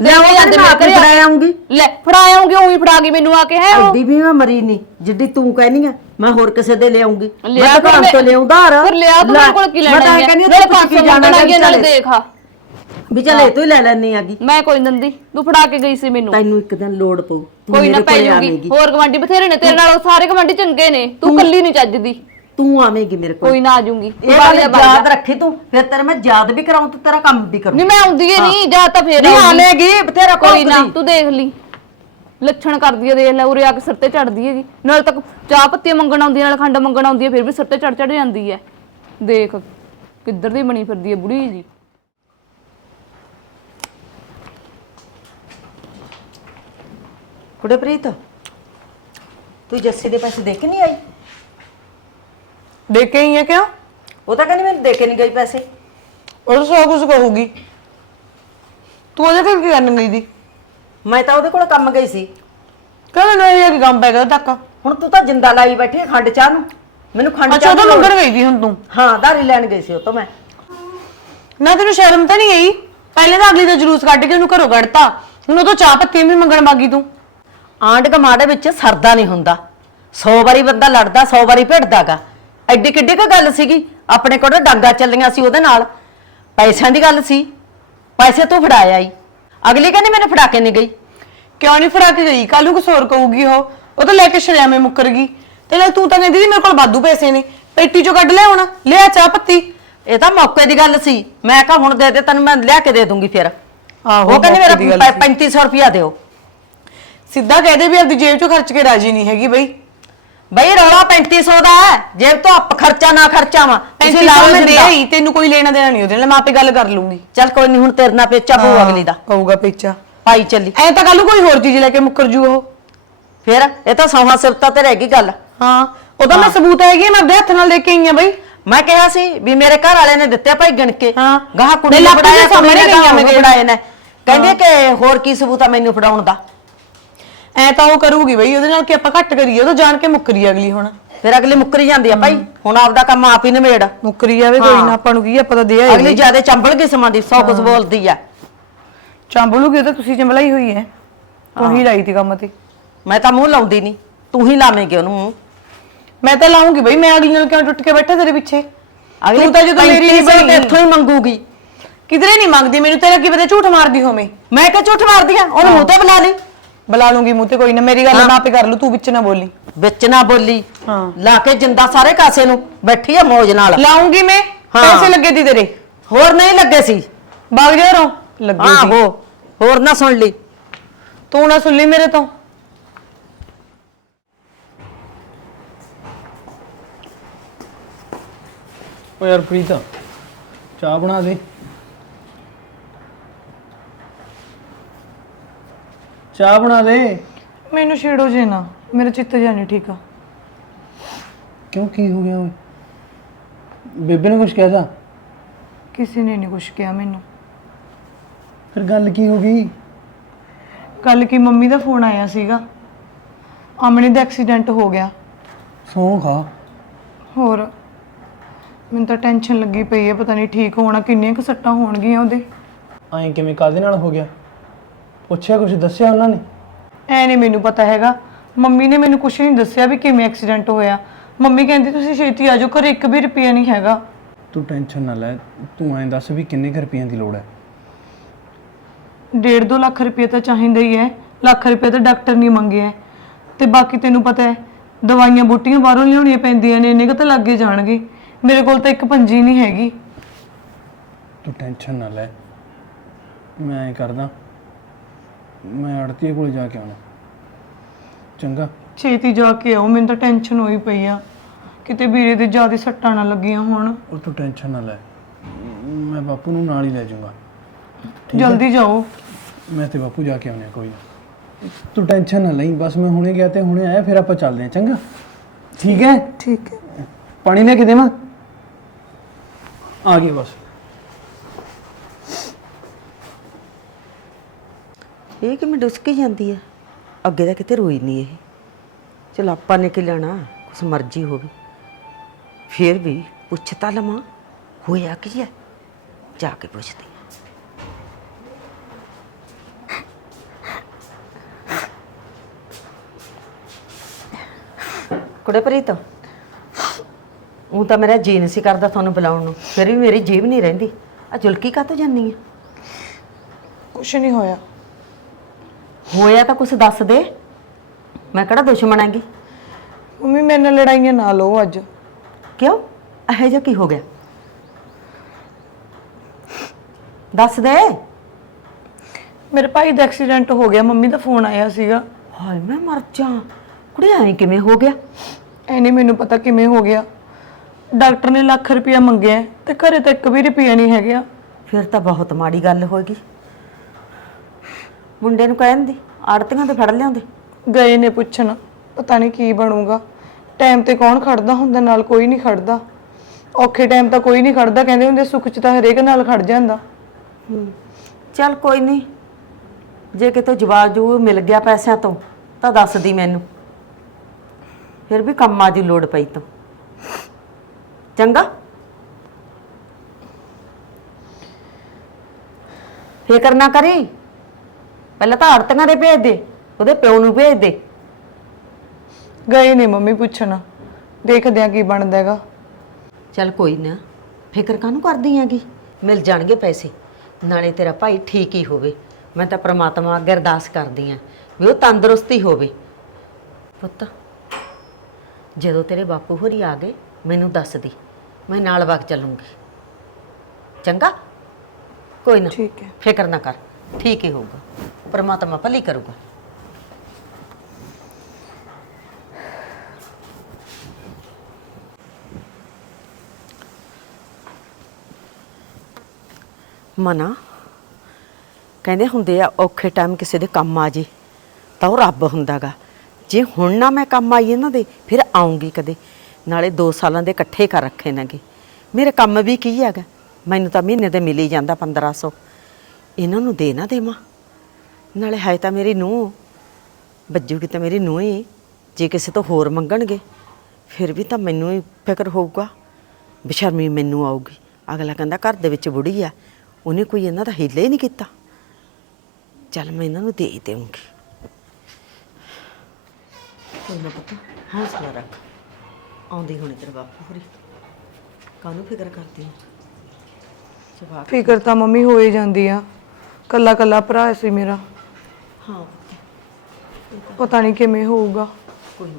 ਲੈ ਉਹ ਜਾਂਦੇ ਮੈਂ ਆ- ਫੜਾ ਆਉਂਗੀ ਲੈ ਫੜਾ ਆਉਂਗੀ ਉਹੀ ਫੜਾ ਗਈ ਮੈਨੂੰ ਆ ਕੇ ਹੈ ਉਹ? ਐਡੀ ਵੀ ਮੈਂ ਮਰੀ ਨਹੀਂ ਜਿੱਡੀ ਤੂੰ ਕਹਿਨੀ ਆ ਮੈਂ ਹੋਰ ਕਿਸੇ ਦੇ ਲਿਆਉਂਗੀ। ਲਿਆ ਮੈਂ ਮੈਂ- ਤੋਂ ਲਿਆਉਂਦਾ ਰ ਫਿਰ ਲਿਆ ਤੂੰ ਮੇਰੇ ਕੋਲ ਕੀ ਲੈਣਾ ਹੈ ਕਹਿੰਦੀ ਨਾਲੇ ਆ ਤੂੰ 500 ਜਾਣਾ ਹੈ ਨਾਲੇ। ਦੇਖ ਆ। ਵੀ ਚੱਲ ਇਹ ਤੋਂ ਹੀ ਲੈ ਲੈਣੀ ਆਗੀ ਮੈਂ ਕੋਈ ਨੀ ਦਿੰਦੀ ਤੂੰ ਫੜਾ ਕੇ ਗਈ ਸੀ ਮੈਨੂੰ। ਤੈਨੂੰ ਇੱਕ ਦਿਨ ਲੋੜ ਪਊ ਕੋਈ ਨਾ ਪੈ ਆਵੇਂਗੀ। ਹੋਰ ਗਵਾਂਢੀ ਬਥੇਰੇ ਨੇ ਤੇਰੇ ਨਾਲ ਸਾਰੇ ਗਵਾਂਢੀ ਚੰਗੇ ਨੇ। ਤੂੰ ਕੱਲੀ ਨਹੀਂ ਚੱਜਦੀ। ਤੂੰ ਆਵੇਂਗੀ ਮੇਰੇ ਕੋਲ। ਕੋਈ ਨਾ ਆ ਇਹ ਗੱਲ ਯਾਦ ਰੱਖੀ ਤੂੰ ਫਿਰ ਤੇਰਾ ਮੈਂ ਯਾਦ ਵੀ ਕਰਾਉਂ ਤੇ ਤੇਰਾ ਕੰਮ ਵੀ ਕਰੂੰ। ਨਹੀਂ ਮੈਂ ਆਉਂਦੀ ਏ ਨਹੀਂ ਜਾ ਤਾਂ ਫੇਰ ਨਹੀਂ। ਆਵੇਂਗੀ ਬਥੇਰਾ ਕੋਈ ਨਾ। ਤੂੰ ਦੇਖ ਲਈ। ਲੱਛਣ ਕਰਦੀ ਆ ਦੇਖ ਲੈ ਉਰੇ ਆ ਕੇ ਸਿਰ ਤੇ ਚੜਦੀ ਹੈਗੀ। ਨਾਲ ਤੱਕ ਚਾਹ ਪੱਤੀ ਮੰਗਣ ਆਉਂਦੀ ਆ, ਨਾਲ ਖੰਡ ਮੰਗਣ ਆਉਂਦੀ ਹੈ ਫਿਰ ਵੀ ਸਿਰ ਤੇ ਚੜ ਚੜ ਜਾਂਦੀ ਹੈ ਦੇਖ ਕਿੱਧਰ ਦੀ ਬਣੀ ਫਿਰਦੀ ਹੈ ਬੁੜੀ ਜੀ। ਕੁੜੇ ਪ੍ਰੀਤ ਤੂੰ ਜੱਸੀ ਦੇ ਪੈਸੇ ਦੇ ਕੇ ਨਹੀਂ ਆਈ? ਦੇ ਕੇ ਹੀ ਆ ਕਿਉਂ? ਉਹ ਤਾਂ ਕਹਿੰਦੀ ਮੈਨੂੰ ਦੇ ਕੇ ਨਹੀਂ ਗਈ ਪੈਸੇ। ਉਹ ਤਾਂ ਸੌ ਕੁਝ ਕਹੂਗੀ। ਤੂੰ ਉਹਦੇ ਕੋਲ ਕੀ ਕਰਨ ਗਈ ਦੀ ਮੈਂ ਤਾਂ ਉਹਦੇ ਕੋਲ ਕੰਮ ਗਈ ਸੀ। ਕਹਿੰਦਾ ਨਹੀਂ ਇਹ ਕੰਮ ਪੈ ਗਿਆ ਤੱਕ ਹੁਣ ਤੂੰ ਤਾਂ ਜਿੰਦਾ ਲਾਈ ਬੈਠੀ ਹੈ ਖੰਡ ਚਾਹ ਨੂੰ। ਮੈਨੂੰ ਖੰਡ ਅੱਛਾ ਚਾਹ ਦੀ ਲੋੜ- ਮੰਗਣ ਗਈ ਦੀ ਹੁਣ ਤੂੰ। ਹਾਂ ਧਾਰੀ ਲੈਣ ਗਈ ਸੀ ਉਹ ਤੋਂ ਮੈਂ। ਨਾ ਤੈਨੂੰ ਸ਼ਰਮ ਤਾਂ ਨਹੀਂ ਆਈ? ਪਹਿਲੇ ਤਾਂ ਅਗਲੀ ਦਾ ਜਲੂਸ ਕੱਢ ਕੇ ਉਹਨੂੰ ਘਰੋਂ ਕੱਢਤਾ। ਹੁਣ ਉਹ ਤੋਂ ਚਾਹ ਪੱਤੀ ਵੀ ਮੰਗਣ ਬਾਗੀ ਤੂੰ। ਆਂਡ ਕਮਾੜੇ ਵਿੱਚ ਸਰਦਾ ਨਹੀਂ ਹੁੰਦਾ। 100 ਵਾਰੀ ਬੰਦਾ ਲੜਦਾ 100 ਵਾਰੀ ਭਿੜਦਾਗਾ। ਐਡੀ ਕਿੱਡੀ ਕੁ ਗੱਲ ਸੀਗੀ? ਆਪਣੇ ਕੋਲ ਡਾਂਗਾ ਚੱਲੀਆਂ ਸੀ ਉਹਦੇ ਨਾਲ। ਪੈਸਿਆਂ ਦੀ ਗੱਲ ਸੀ। ਪੈਸੇ ਤੂੰ ਫੜਾਇਆ ਈ ਅਗਲੀ ਕਹਿੰਦੀ ਮੈਨੂੰ ਫੜਾ ਕੇ ਨਹੀਂ ਗਈ। ਕਿਉਂ ਨਹੀਂ ਫੜਾ ਕੇ ਗਈ? ਕੱਲ ਨੂੰ ਕੁਛ ਹੋਰ ਕਹੂਗੀ ਉਹ। ਉਹ ਤਾਂ ਲੈ ਕੇ ਸ਼ਰਿਆਮੇ ਮੁੱਕਰ ਗਈ। ਤੇ ਨਾਲ ਤੂੰ ਤਾਂ ਕਹਿੰਦੀ ਸੀ ਮੇਰੇ ਕੋਲ ਵਾਧੂ ਪੈਸੇ ਨੇ। ਪੇਟੀ ਚੋਂ ਕੱਢ ਲਿਆ ਹੁਣ। ਲਿਆ ਚਾਹ ਪੱਤੀ। ਇਹ ਤਾਂ ਮੌਕੇ ਦੀ ਗੱਲ ਸੀ। ਮੈਂ ਕਿਹਾ ਹੁਣ ਦੇ ਦੇ ਤੈਨੂੰ ਮੈਂ ਲਿਆ ਕੇ ਦੇ ਦੂੰਗੀ ਫਿਰ। ਆਹੋ, ਉਹ ਕਹਿੰਦੀ ਮੇਰਾ ਗੱਲ ਪੈ- 3500 ਰੁਪਇਆ ਦਿਓ। ਸਿੱਧਾ ਕਹਿ ਦੇ ਵੀ ਆਪਦੀ ਜੇਬ ਚੋਂ ਖਰਚ ਕੇ ਰਾਜੀ ਨਹੀਂ ਹੈਗੀ ਬਈ। ਬਈ ਰੌਲਾ 3500 ਦਾ ਹੈ ਜੇਬ ਤੋਂ ਆਪ ਖਰਚਾ ਨਾ ਖਰਚਾ ਵਾ ਪੈਸੇ ਲਾਓ ਮੈਂ ਦੇ ਆਈ ਤੈਨੂੰ ਕੋਈ ਲੈਣਾ ਦੇਣਾ ਨਹੀਂ ਉਹਦੇ ਨਾਲ ਮੈਂ ਆਪੇ ਗੱਲ ਕਰ ਲੂੰਗੀ। ਚੱਲ ਕੋਈ ਨਹੀਂ ਹੁਣ ਤੇਰੇ ਨਾਲ ਪੇਚਾ ਪਊ ਅਗਲੀ ਦਾ। ਕਹੂਗਾ ਪੇਚਾ। ਪਾਈ ਚੱਲੀ। ਐ ਤਾਂ ਕੱਲ ਕੋਈ ਹੋਰ ਚੀਜ਼ ਲੈ ਕੇ ਮੁੱਕਰ ਜੂ ਉਹ। ਫਿਰ ਇਹ ਤਾਂ ਸੌਹਾ ਸਿਫਤਾ ਤੇ ਰਹਿ ਗਈ ਗੱਲ। ਹਾਂ ਉਹਦਾ ਮੈਂ ਸਬੂਤ ਹੈਗੀ ਮੈਂ ਆਪਦੇ ਹੱਥ ਨਾਲ ਦੇ ਕੇ ਆਈ ਆ ਬਈ। ਮੈਂ ਕਿਹਾ ਸੀ ਵੀ ਮੇਰੇ ਘਰ ਵਾਲੇ ਨੇ ਦਿੱਤੇ ਭਾਈ ਗਿਣ ਕੇ ਹਾਂ। ਗਾਹ ਕੁੜੀ ਨੂੰ ਫੜਾਇਆ ਸਾਹਮਣੇ ਗਈਆਂ। ਫੜਾਏ ਨੇ। ਕਹਿੰਦੇ ਕਿ ਹੋਰ ਕੀ ਸਬੂਤ ਆ ਮੈਨੂੰ ਫੜਾਉਣ ਦਾ? ਐ ਤਾਂ ਉਹ ਕਰੂਗੀ ਬਈ ਉਹਦੇ ਨਾਲ ਕਿ ਆਪਾਂ ਘੱਟ ਕਰੀਏ ਉਹ ਤਾਂ ਜਾਣ ਕੇ ਮੁੱਕਰੀ ਅਗਲੀ ਹੁਣ। ਫਿਰ ਅਗਲੀ ਮੁੱਕਰੀ ਜਾਂਦੀ ਆ ਭਾਈ। ਹੁਣ ਆਪਦਾ ਕੰਮ ਆਪ ਹੀ ਨਿਬੇੜ। ਮੁੱਕਰੀ ਜਾਵੇ ਕੋਈ। ਨਾ ਆਪਾਂ ਨੂੰ ਕੀ ਆ, ਆਪਾਂ ਤਾਂ ਦੇ ਆਏ ਅਗਲੀ ਜਿਆਦੇ ਚੰਬਲ ਕਿਸਮਾਂ ਦੀ ਸੌ ਕੁਛ ਬੋਲਦੀ ਆ। ਚਾਂਬਲੂਗੀ ਉਹ ਤਾਂ ਤੁਸੀਂ ਚੰਬਲਾਈ ਹੋਈ ਹੈ ਤੂੰ ਹੀ ਲਾਈ ਤੀ ਕੰਮ ਤੇ। ਮੈਂ ਤਾਂ ਮੂੰਹ ਲਾਉਂਦੀ ਨਹੀਂ ਤੂੰ ਹੀ ਲਾਵੇਂਗੀ ਉਹਨੂੰ ਮੂੰਹ। ਮੈਂ ਤਾਂ ਲਾਉਂਗੀ ਬਈ ਮੈਂ ਅਗਲੀ ਨਾਲ ਕਿਉਂ ਟੁੱਟ ਕੇ ਬੈਠਾ ਤੇਰੇ ਪਿੱਛੇ? ਅਗਲੀ ਤੂੰ ਤਾਂ ਜਦੋਂ ਮੇਰੀ ਪੈਂਤੀ ਸੌ ਬਣੀ। ਇੱਥੋਂ ਹੀ ਮੰਗੂਗੀ। ਕਿਧਰੇ ਨਹੀਂ ਮੰਗਦੀ ਮੈਨੂੰ ਤੇਰਾ ਕੀ ਪਤਾ ਝੂਠ ਮਾਰਦੀ ਹੋਵੇਂ? ਮੈਂ ਕਿ ਝੂਠ ਮਾਰਦੀ ਆ ਉਹਨੂੰ ਮੂੰਹ ਤੇ ਬੁਲਾ ਲਈ। ਬੁਲਾ ਲੂੰਗੀ ਮੂੰਹ ਤੇ ਕੋਈ ਨਾ ਮੇਰੀ ਗੱਲ ਹਾਂ। ਮੈਂ ਆਪੇ ਕਰ ਲੂ ਤੂੰ ਵਿੱਚ ਨਾ ਬੋਲੀ। ਵਿੱਚ ਨਾ ਬੋਲੀ। ਹਾਂ। ਲਾ ਕੇ ਜਿੰਦਾ ਸਾਰੇ ਕਾਸੇ ਨੂੰ ਬੈਠੀ ਆ ਮੌਜ ਨਾਲ। ਲਾਉਂਗੀ ਮੈਂ ਹਾਂ। ਪੈਸੇ ਲੱਗੇ ਤੀ ਤੇਰੇ। ਹੋਰ ਨਹੀਂ ਲੱਗੇ ਸੀ। ਬਾਗ ਜਾ ਰੋ ਲੱਗੇ ਸੀ। ਆਹੋ ਹੋਰ ਨਾ ਸੁਣ ਲਈ। ਤੂੰ ਨਾ ਸੁਣ ਲਈ ਮੇਰੇ ਤੋਂ। ਓ ਯਾਰ ਪ੍ਰੀਤਾ ਚਾਹ ਬਣਾ ਦੇ। ਚਾਹ ਬਣਾ ਦੇ। ਮੈਨੂੰ ਛੇੜੋ ਜੇ ਨਾ ਮੇਰਾ ਚਿੱਤ ਜਾ ਨਹੀਂ ਠੀਕ ਆ। ਕਿਉਂ ਕੀ ਹੋ ਗਿਆ ਓਏ? ਬੇਬੇ ਨੇ ਕੁਝ ਕਹਿਤਾ? ਕਿਸੇ ਨੇ ਨਹੀਂ ਕੁਝ ਕਿਹਾ ਮੈਨੂੰ। ਫਿਰ ਗੱਲ ਕੀ ਹੋ ਗਈ? ਕੱਲ ਕੀ ਮੰਮੀ ਦਾ ਫੋਨ ਆਇਆ ਸੀਗਾ? ਆਮਣੇ ਦਾ ਐਕਸੀਡੈਂਟ ਹੋ ਗਿਆ। ਸੌਂ ਖਾ। ਹੋਰ ਮੈਨੂੰ ਤਾਂ ਟੈਨਸ਼ਨ ਲੱਗੀ ਪਈ ਹੈ ਪਤਾ ਨਹੀਂ ਠੀਕ ਹੋਣਾ ਕਿੰਨੀਆਂ ਕੁ ਸੱਟਾਂ ਹੋਣਗੀਆਂ ਉਹਦੇ। ਐਂ ਕਿਵੇਂ ਕਾਦੇ ਨਾਲ ਹੋ ਗਿਆ? ਪੁੱਛਿਆ ਕੁਝ ਦੱਸਿਆ ਉਹਨਾਂ ਨੇ? ਐ ਨਹੀਂ ਮੈਨੂੰ ਪਤਾ ਹੈਗਾ। ਮੰਮੀ ਨੇ ਮੈਨੂੰ ਕੁਝ ਨਹੀਂ ਦੱਸਿਆ ਵੀ ਕਿਵੇਂ ਐਕਸੀਡੈਂਟ ਹੋਇਆ। ਮੰਮੀ ਕਹਿੰਦੀ ਤੁਸੀਂ ਛੇਤੀ ਆ ਜਾਓ ਘਰੇ ਇੱਕ ਵੀ ਰੁਪਿਆ ਨਹੀਂ ਹੈਗਾ। ਤੂੰ ਟੈਨਸ਼ਨ ਨਾ ਲੈ ਤੂੰ ਐਂ ਦੱਸ ਵੀ ਕਿੰਨੇ ਕੁ ਰੁਪਈਆਂ ਦੀ ਲੋੜ ਹੈ? ਡੇਢ ਦੋ ਲੱਖ ਰੁਪਏ ਤਾਂ ਚਾਹੀਦਾ ਹੀ ਹੈ। ਲੱਖ ਰੁਪਏ ਤਾਂ ਡਾਕਟਰ ਨਹੀਂ ਮੰਗਿਆ ਹੈ। ਤੇ ਬਾਕੀ ਤੈਨੂੰ ਪਤਾ ਹੈ ਦਵਾਈਆਂ ਬੂਟੀਆਂ ਬਾਹਰੋਂ ਲਿਆਉਣੀਆਂ ਪੈਂਦੀਆਂ ਨੇ ਇੰਨੇ ਕੁ ਤਾਂ ਲੱਗੇ ਜਾਣਗੇ। ਮੇਰੇ ਕੋਲ ਤਾਂ ਇੱਕ ਪੰਜੀ ਨਹੀਂ ਹੈਗੀ। ਤੂੰ ਟੈਨਸ਼ਨ ਨਾ ਲੈ ਮੈਂ ਐਂ ਕਰਦਾ ਮੈਂ ਆੜਤੀਏ ਕੋਲ ਜਾ ਕੇ ਆਉਣਾ। ਚੰਗਾ। ਛੇਤੀ ਜਾ ਕੇ ਆਓ ਮੈਨੂੰ ਤਾਂ ਟੈਨਸ਼ਨ ਹੋਈ ਪਈ ਆ। ਕਿਤੇ ਵੀਰੇ ਦੇ ਜ਼ਿਆਦਾ ਸੱਟਾਂ ਨਾ ਲੱਗੀਆਂ ਹੋਣ। ਉਹ ਤੂੰ ਟੈਨਸ਼ਨ ਨਾ ਲੈ। ਮੈਂ ਬਾਪੂ ਨੂੰ ਨਾਲ ਹੀ ਲੈ ਜਾਊਂਗਾ। ਠੀਕ ਹੈ? ਜਲਦੀ ਜਾਓ। ਮੈਂ ਤੇ ਬਾਪੂ ਜਾ ਕੇ ਆਉਣੇ ਕੋਈ ਨਾ। ਤੂੰ ਟੈਨਸ਼ਨ ਨਾ ਲਈ ਬਸ ਮੈਂ ਹੁਣੇ ਗਿਆ ਤੇ ਹੁਣੇ ਆਇਆ ਫਿਰ ਆਪਾਂ ਚੱਲਦੇ ਹਾਂ ਚੰਗਾ? ਠੀਕ ਹੈ? ਠੀਕ ਹੈ। ਪਾਣੀ ਲੈ ਕੇ ਦੇਵਾਂ? ਆ ਗਏ ਬਸ। ਇਹ ਕਿਵੇਂ ਡੁਸਕੀ ਜਾਂਦੀ ਹੈ ਅੱਗੇ ਤਾਂ ਕਿਤੇ ਰੋਈ ਨਹੀਂ ਇਹ। ਚਲ ਆਪਾਂ ਨੇ ਕੀ ਲੈਣਾ? ਕੁਛ ਮਰਜ਼ੀ ਹੋਵੇ। ਫੇਰ ਵੀ ਪੁੱਛ ਤਾਂ ਲਵਾਂ, ਹੋਇਆ ਕੀ ਹੈ ਜਾ ਕੇ ਪੁੱਛਦੀ ਕੁੜੇ ਪ੍ਰੀਤ, ਉਹ ਤਾਂ ਮੇਰਾ ਜੀ ਨਹੀਂ ਸੀ ਕਰਦਾ ਤੁਹਾਨੂੰ ਬੁਲਾਉਣ ਨੂੰ। ਫਿਰ ਵੀ ਮੇਰੀ ਜੀਬ ਨਹੀਂ ਰਹਿੰਦੀ। ਆ ਜੁਲਕੀ ਕਾਤੋਂ ਜਾਂਦੀ ਹੈ ਕੁਛ ਨਹੀਂ ਹੋਇਆ। ਹੋਇਆ ਤਾਂ ਕੁਛ ਦੱਸ ਦੇ। ਮੈਂ ਕਿਹੜਾ ਦੁਸ਼ਮਣ ਆਂਗੀ ਮੰਮੀ ਮੇਰੇ ਨਾਲ ਲੜਾਈਆਂ ਨਾ ਲਓ ਅੱਜ। ਕਿਉਂ? ਇਹੋ ਜਿਹਾ ਕੀ ਹੋ ਗਿਆ? ਦੱਸ ਦੇ। ਮੇਰੇ ਭਾਈ ਦਾ ਐਕਸੀਡੈਂਟ ਹੋ ਗਿਆ ਮੰਮੀ ਦਾ ਫੋਨ ਆਇਆ ਸੀਗਾ। ਹਾਏ ਮੈਂ ਮਰ ਜਾ ਕੁੜੇ ਐਂ ਕਿਵੇਂ ਹੋ ਗਿਆ? ਐ ਨਹੀਂ ਮੈਨੂੰ ਪਤਾ ਕਿਵੇਂ ਹੋ ਗਿਆ। ਡਾਕਟਰ ਨੇ ਲੱਖ ਰੁਪਇਆ ਮੰਗਿਆ ਹੈ ਤੇ ਘਰੇ ਤਾਂ ਇੱਕ ਵੀ ਰੁਪਇਆ ਨਹੀਂ ਹੈਗਾ। ਫਿਰ ਤਾਂ ਬਹੁਤ ਮਾੜੀ ਗੱਲ ਹੋਏਗੀ। ਮੁੰਡੇ ਨੂੰ ਕਹਿਣ ਦੀ ਆੜਤੀਆਂ ਤੇ ਫੜ ਲਿਆਉਂਦੇ। ਗਏ ਨੇ ਪੁੱਛਣ ਪਤਾ ਨਹੀਂ ਕੀ ਬਣੂਗਾ। ਟਾਈਮ ਤੇ ਕੌਣ ਖੜਦਾ ਹੁੰਦਾ ਨਾਲ ਕੋਈ ਨਹੀਂ ਖੜਦਾ। ਔਖੇ ਟਾਈਮ ਤਾਂ ਕੋਈ ਨਹੀਂ ਖੜਦਾ ਕਹਿੰਦੇ ਹੁੰਦੇ ਸੁੱਖ 'ਚ ਤਾਂ ਹਰੇਕ ਨਾਲ ਖੜ ਜਾਂਦਾ। ਚੱਲ ਕੋਈ ਨਹੀਂ ਜੇ ਕਿਤੇ ਜਵਾਬ ਜੂ ਮਿਲ ਗਿਆ ਪੈਸਿਆਂ ਤੋਂ ਤਾਂ ਦੱਸ ਦੀ ਮੈਨੂੰ। ਫਿਰ ਵੀ ਕੰਮਾਂ ਦੀ ਲੋੜ ਪਈ ਤੋਂ। ਚੰਗਾ? ਫਿਕਰ ਨਾ ਕਰੀ। ਪਹਿਲਾਂ ਤਾਂ ਆੜਤੀਆਂ ਦੇ ਭੇਜ ਦੇ ਉਹਦੇ ਪਿਓ ਨੂੰ ਭੇਜ ਦੇ। ਗਏ ਨੇ ਮੰਮੀ ਪੁੱਛਣ ਦੇਖਦੇ ਆ ਕੀ ਬਣਦਾ ਹੈਗਾ। ਚੱਲ ਕੋਈ ਨਾ ਫਿਕਰ ਕਾਹਨੂੰ ਕਰਦੀ ਹੈਗੀ? ਮਿਲ ਜਾਣਗੇ ਪੈਸੇ ਨਾਲੇ ਤੇਰਾ ਭਾਈ ਠੀਕ ਹੀ ਹੋਵੇ। ਮੈਂ ਤਾਂ ਪ੍ਰਮਾਤਮਾ ਅੱਗੇ ਅਰਦਾਸ ਕਰਦੀ ਆਂ ਵੀ ਉਹ ਤੰਦਰੁਸਤੀ ਹੋਵੇ। ਪੁੱਤ ਜਦੋਂ ਤੇਰੇ ਬਾਪੂ ਹੋਰੀ ਆ ਗਏ ਮੈਨੂੰ ਦੱਸ ਦੀ ਮੈਂ ਨਾਲ ਵਗ ਚੱਲੂੰਗੀ। ਚੰਗਾ? ਕੋਈ ਨਾ ਠੀਕ ਹੈ। ਫਿਕਰ ਨਾ ਕਰ ਠੀਕ ਹੀ ਹੋਊਗਾ। ਪਰਮਾਤਮਾ ਭਲੀ ਕਰੂਗਾ। ਮਨਾ, ਕਹਿੰਦੇ ਹੁੰਦੇ ਆ, ਔਖੇ ਟਾਈਮ ਕਿਸੇ ਦੇ ਕੰਮ ਆ ਜੇ, ਤਾਂ ਉਹ ਰੱਬ ਹੁੰਦਾਗਾ। ਜੇ ਹੁਣ ਨਾ ਮੈਂ ਕੰਮ ਆਈ ਇਹਨਾਂ ਦੇ, ਫਿਰ ਆਉਂਗੀ ਕਦੇ। ਨਾਲੇ 2 ਸਾਲਾਂ ਦੇ ਇਕੱਠੇ ਕਰ ਰੱਖੇ ਨੇਗੇ। ਮੇਰੇ ਕੰਮ ਵੀ ਕੀ ਹੈਗਾ? ਮੈਨੂੰ ਤਾਂ ਮਹੀਨੇ ਤੇ ਮਿਲ ਹੀ ਜਾਂਦਾ 1500 ਇਹਨਾਂ ਨੂੰ ਦੇ ਨਾ ਦੇਵਾਂ। ਨਾਲੇ ਹੈ ਤਾਂ ਮੇਰੀ ਨੂੰਹ। ਬੱਜੂਗੀ ਤਾਂ ਮੇਰੀ ਨੂੰਹ ਹੀ। ਜੇ ਕਿਸੇ ਤੋਂ ਹੋਰ ਮੰਗਣਗੇ ਫਿਰ ਵੀ ਤਾਂ ਮੈਨੂੰ ਹੀ ਫਿਕਰ ਹੋਊਗਾ। ਬੇਸ਼ਰਮੀ ਮੈਨੂੰ ਆਊਗੀ। ਅਗਲਾ ਕਹਿੰਦਾ ਘਰ ਦੇ ਵਿੱਚ ਬੁੜੀ ਆ। ਉਹਨੇ ਕੋਈ ਇਹਨਾਂ ਦਾ ਹੀਲੇ ਹੀ ਨਹੀਂ ਕੀਤਾ। ਚੱਲ ਮੈਂ ਇਹਨਾਂ ਨੂੰ ਦੇ ਹੀ ਦੇਵਾਂਗੀ ਕੋਈ ਨਾ ਪਤਾ ਹੌਸਲਾ ਰੱਖ। ਆਉਂਦੀ ਹੁਣੇ ਤੇਰੇ ਬਾਪੂ ਹੋਰੀ। ਕਾਹਨੂੰ ਫਿਕਰ ਕਰਦੀ ਹੈ ਜਵਾਬ ਫਿਕਰ ਤਾਂ ਮੰਮੀ ਹੋ ਹੀ ਜਾਂਦੀ ਆ। ਕੱਲਾ ਕੱਲਾ ਭਰਾ ਸੀ ਮੇਰਾ। ਹਾਂ। ਪਤਾ ਨਹੀਂ ਕਿਵੇਂ ਹੋਊਗਾ। ਕੋਈ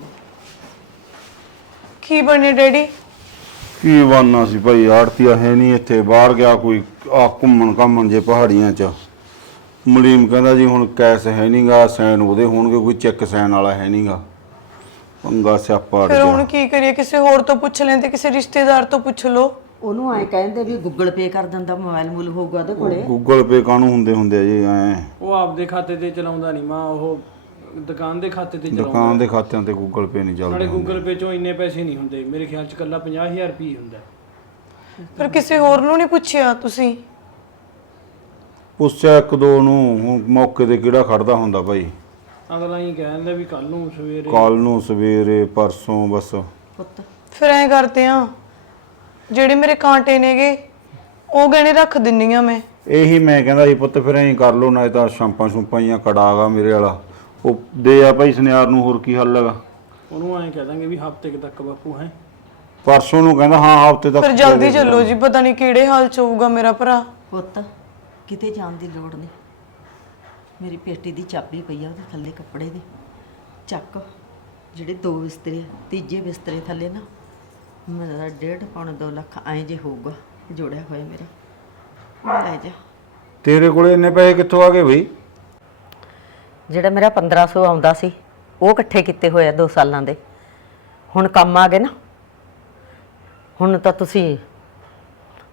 ਕੀ ਬਣੇ ਡੈਡੀ? ਕੀ ਬਣਨਾ ਸੀ ਭਾਈ ਆੜਤੀਆ ਹੈ ਨਹੀਂ ਇੱਥੇ ਬਾਹਰ ਗਿਆ ਕੋਈ ਆ ਘੁੰਮਣ ਘਾਮਣ ਜੇ ਪਹਾੜੀਆਂ 'ਚ। ਮਲੀਮ ਕਹਿੰਦਾ ਜੀ ਹੁਣ ਕੈਸ਼ ਹੈ ਨਹੀਂਗਾ ਸੈਨ ਉਹਦੇ ਹੋਣਗੇ ਕੋਈ ਚੈੱਕ ਸੈਨ ਵਾਲਾ ਹੈ ਨਹੀਂਗਾ ਪੰਗਾ ਸਿਆਪਾ ਅੜ ਫਿਰ ਹੁਣ ਗਿਆ ਕੀ ਕਰੀਏ ਕਿਸੇ ਹੋਰ ਤੋਂ ਪੁੱਛ ਲੈਂਦੇ ਕਿਸੇ ਰਿਸ਼ਤੇਦਾਰ ਤੋਂ ਪੁੱਛ ਲਓ। ਉਹਨੂੰ ਐ ਕਹਿੰਦੇ ਵੀ ਗੂਗਲ ਪੇ ਕਰ ਦਿੰਦਾ ਮੋਬਾਈਲ ਮੁਲ ਹੋਊਗਾ ਉਹਦੇ ਕੋਲੇ। ਗੂਗਲ ਪੇ ਕਾਹਨੂੰ ਹੁੰਦੇ ਹੁੰਦੇ ਆ ਜੀ ਐ। ਉਹ ਆਪਦੇ ਖਾਤੇ ਤੇ ਚਲਾਉਂਦਾ ਨਹੀਂ ਮਾਂ ਉਹ ਦੁਕਾਨ ਦੇ ਖਾਤੇ ਤੇ ਚਲਾਉਂਦਾ। ਦੁਕਾਨ ਦੇ ਖਾਤਿਆਂ ਤੇ ਗੂਗਲ ਪੇ ਨਹੀਂ ਨਾਲੇ ਚੱਲਦੇ ਗੂਗਲ ਪੇ ਚੋਂ ਇੰਨੇ ਪੈਸੇ ਨਹੀਂ ਹੁੰਦੇ। ਮੇਰੇ ਖਿਆਲ ਚ ਕੱਲਾ 50000 ਰੁਪਏ ਹੁੰਦਾ। ਫਿਰ ਕਿਸੇ ਹੋਰ ਨੂੰ ਨਹੀਂ ਪੁੱਛਿਆ ਤੁਸੀਂ? ਪੁੱਛਿਆ ਇੱਕ ਦੋ ਨੂੰ ਹੁਣ ਮੌਕੇ ਤੇ ਕਿਹੜਾ ਖੜਦਾ ਹੁੰਦਾ ਭਾਈ? ਅਗਲਾ ਹੀ ਕਹਿੰਦਾ ਵੀ ਕੱਲ ਨੂੰ ਸਵੇਰੇ। ਕੱਲ ਨੂੰ ਸਵੇਰੇ ਪਰਸੋਂ ਬਸ। ਪੁੱਤ। ਫਿਰ ਐਂ ਕਰਦੇ ਆ ਜਿਹੜੇ ਮੇਰੇ ਕਾਂਟੇ ਨੇਗੇ ਉਹ ਗਹਿਣੇ ਰੱਖ ਦਿੰਨੀ ਆ ਮੈਂ। ਇਹੀ ਮੈਂ ਕਹਿੰਦਾ ਸੀ ਪੁੱਤ ਫਿਰ ਐਂ ਕਰ ਲਓ ਨਾ ਤਾਂ ਸ਼ਾਂਪਾਂ ਸ਼ੁੰਪਾਂ ਜਾਂ ਕੜਾਗਾ ਮੇਰੇ ਵਾਲਾ। ਉਹ ਦੇ ਆ ਭਾਈ ਸੁਨਿਆਰ ਨੂੰ ਹੋਰ ਕੀ ਹੱਲ ਹੈਗਾ? ਉਹਨੂੰ ਐਂ ਕਹਿ ਦਾਂਗੇ ਵੀ ਹਫ਼ਤੇ ਤੱਕ ਬਾਪੂ ਹੈ। ਪਰਸੋਂ ਨੂੰ ਕਹਿੰਦਾ ਹਾਂ ਹਫ਼ਤੇ ਤੱਕ ਫਿਰ ਜਲਦੀ ਚੱਲੋ ਜੀ ਪਤਾ ਨਹੀਂ ਕਿਹੜੇ ਹਾਲ ਚ ਹੋਊਗਾ ਮੇਰਾ ਭਰਾ। ਪੁੱਤ ਕਿਤੇ ਜਾਣ ਦੀ ਲੋੜ ਨਹੀਂ। ਮੇਰੀ ਪੇਟੀ ਦੀ ਚਾਬੀ ਪਈ ਆ ਉਹਦੇ ਥੱਲੇ ਕੱਪੜੇ ਦੇ। ਚੱਕ ਜਿਹੜੇ ਦੋ ਬਿਸਤਰੇ ਆ, ਤੀਜੇ ਬਿਸਤਰੇ ਥੱਲੇ ਨਾ। ਮੇਰਾ ਡੇਢ ਪੌਣ 2 ਲੱਖ ਐਂ ਜੇ ਹੋਊਗਾ ਜੋੜਿਆ ਹੋਇਆ ਮੇਰਾ। ਲੈ ਜਾ। ਤੇਰੇ ਕੋਲੇ ਇੰਨੇ ਪੈਸੇ ਕਿੱਥੋਂ ਆ ਗਏ ਬਈ? ਜਿਹੜਾ ਮੇਰਾ 1500 ਆਉਂਦਾ ਸੀ ਉਹ ਇਕੱਠੇ ਕੀਤੇ ਹੋਏ ਆ 2 ਸਾਲਾਂ ਦੇ। ਹੁਣ ਕੰਮ ਆ ਗਏ ਨਾ ਹੁਣ ਤਾਂ ਤੁਸੀਂ